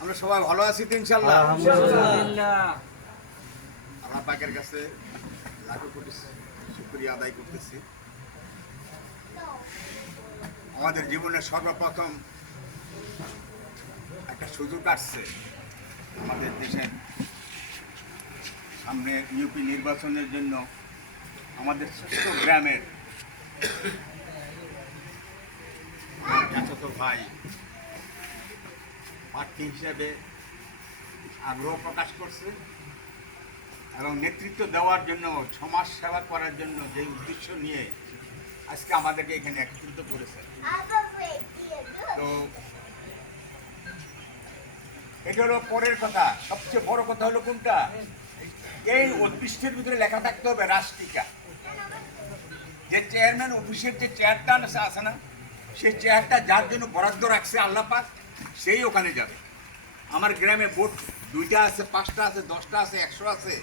আমরা সবাই ভালো আছি তো ইনশাআল্লাহ। আলহামদুলিল্লাহ। আল্লাহ পাকের কাছে লাখো কোটি শুকরিয়া আদায় করতেছি। আমাদের জীবনের সর্বপ্রথম একটা সুযোগ আসছে আমাদের দেশের সামনে ইউপি নির্বাচনের জন্য আমাদের শ্রেষ্ঠ গ্রামের চাচাতো ভাই প্রার্থী হিসেবে আগ্রহ প্রকাশ করছে এবং নেতৃত্ব দেওয়ার জন্য, সমাজ সেবা করার জন্য যে উদ্দেশ্য নিয়ে আজকে আমাদেরকে এখানে একত্রিত করেছে। তো এটা হলো পরের কথা। সবচেয়ে বড় কথা হলো কোনটা, এই উদ্দেশ্যের ভিতরে লেখা থাকতে হবে রাষ্ট্রিকা। যে চেয়ারম্যান অফিসের যে চেয়ারটা আছে না, সেই চেয়ারটা যার জন্য বরাদ্দ রাখছে আল্লাহ পাক, সেই ওখানে যাবে। আমার গ্রামে ভোট 2টা আছে, 5টা আছে, 10টা আছে, 100 আছে,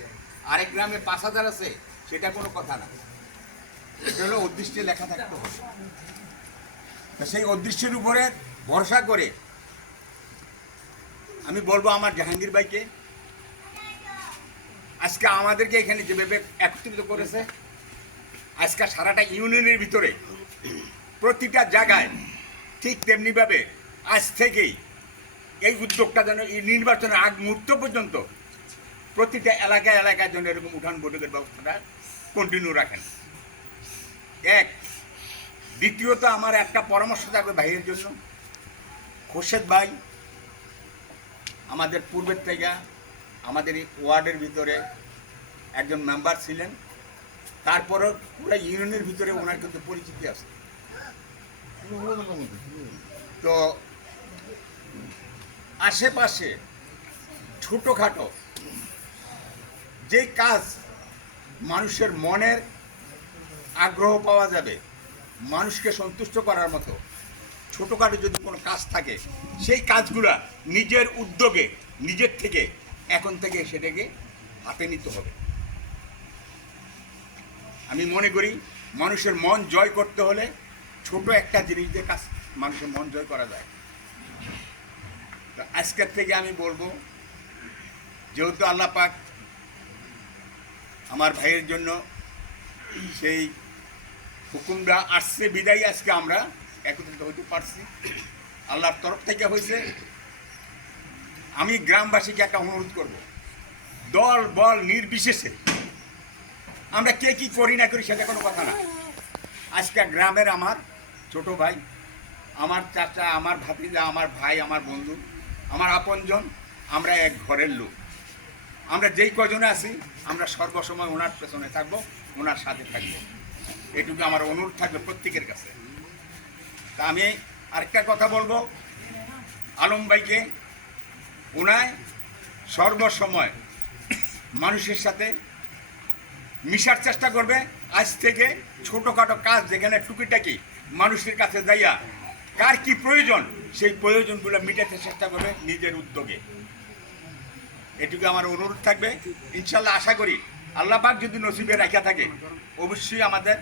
আরেক গ্রামে 5000 আছে, সেটা কোনো কথা না। এটা হলো উদ্দেশ্যে লেখা থাকতে হবে। সেই উদ্দেশ্যের উপরে ভরসা করে আমি বলবো আমার জাহাঙ্গীর ভাইকে, আজকে আমাদেরকে এখানে যেভাবে একত্রিত করেছে, আজকে সারাটা ইউনিয়নের ভিতরে প্রতিটা জায়গায় ঠিক তেমনিভাবে আজ থেকেই এই উদ্যোগটা যেন এই নির্বাচনের আগ মুহূর্ত পর্যন্ত প্রতিটা এলাকায় এলাকায় যেন এরকম উঠান বৈঠকের ব্যবস্থাটা কন্টিনিউ রাখেন। এক, দ্বিতীয়ত আমার একটা পরামর্শ থাকবে ভাইয়ের জন্য। খোরশেদ ভাই আমাদের পূর্বের থেকে আমাদের এই ওয়ার্ডের ভিতরে একজন মেম্বার ছিলেন, তারপরও পুরো ইউনিয়নের ভিতরে ওনার কিন্তু পরিচিতি আছে। তো আশেপাশে ছোটোখাটো যে কাজ মানুষের মনের আগ্রহ পাওয়া যাবে, মানুষকে সন্তুষ্ট করার মতো ছোটোখাটো যদি কোনো কাজ থাকে, সেই কাজগুলা নিজের উদ্যোগে নিজের থেকে এখন থেকে সেটাকে হাতে নিতে হবে। আমি মনে করি মানুষের মন জয় করতে হলে ছোট একটা জিনিস দিয়ে কাজ মানুষের মন জয় করা যায়। তো আজকের থেকে আমি বলবো, যেহেতু আল্লাহ পাক আমার ভাইয়ের জন্য সেই হুকুমটা আসছে বিদায়ী আজকে আমরা একত্রিত হইতে পারছি, আল্লাহর তরফ থেকে হয়েছে। আমি গ্রামবাসীকে একটা অনুরোধ করব, দল বল নির্বিশেষে আমরা কে কি করি না করি সেটা কোনো কথা না। আজকে গ্রামের আমার ছোট ভাই, আমার চাচা, আমার ভাতিজা, আমার ভাই, আমার বন্ধু, আমার আপনজন, আমরা এক ঘরের লোক। আমরা যেই কজনে আছি আমরা সর্বসময় ওনার পেছনে থাকবো, ওনার সাথে থাকবো। এটুকু আমার অনুরোধ থাকবে প্রত্যেকের কাছে। তা আমি আরেকটা কথা বলবো, আলম ভাইকে, ওনায় সর্বসময় মানুষের সাথে মিশার চেষ্টা করবে। আজ থেকে ছোটোখাটো কাজ যেখানে টুকিটাকি মানুষের কাছে যাইয়া কার কি প্রয়োজন, সেই প্রয়োজনগুলো মিটাতে চেষ্টা করবে নিজের উদ্যোগে। এটুকু আমার অনুরোধ থাকবে। ইনশাল্লাহ আশা করি আল্লাহ পাক যদি নসিবে রাখা থাকে অবশ্যই আমাদের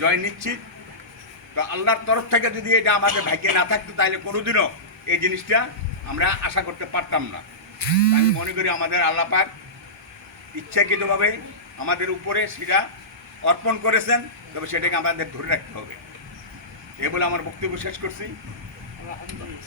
জয় নিশ্চিত। তো আল্লাহর তরফ থেকে যদি এটা আমাদের ভাগ্যে না থাকতো তাহলে কোনোদিনও এই জিনিসটা আমরা আশা করতে পারতাম না। আমি মনে করি আমাদের আল্লাহ পাক ইচ্ছাকৃতভাবে আমাদের উপরে সেটা অর্পণ করেছেন, তবে সেটাকে আমাদের ধরে রাখতে হবে। এ বলে আমার বক্তব্য শেষ করছি।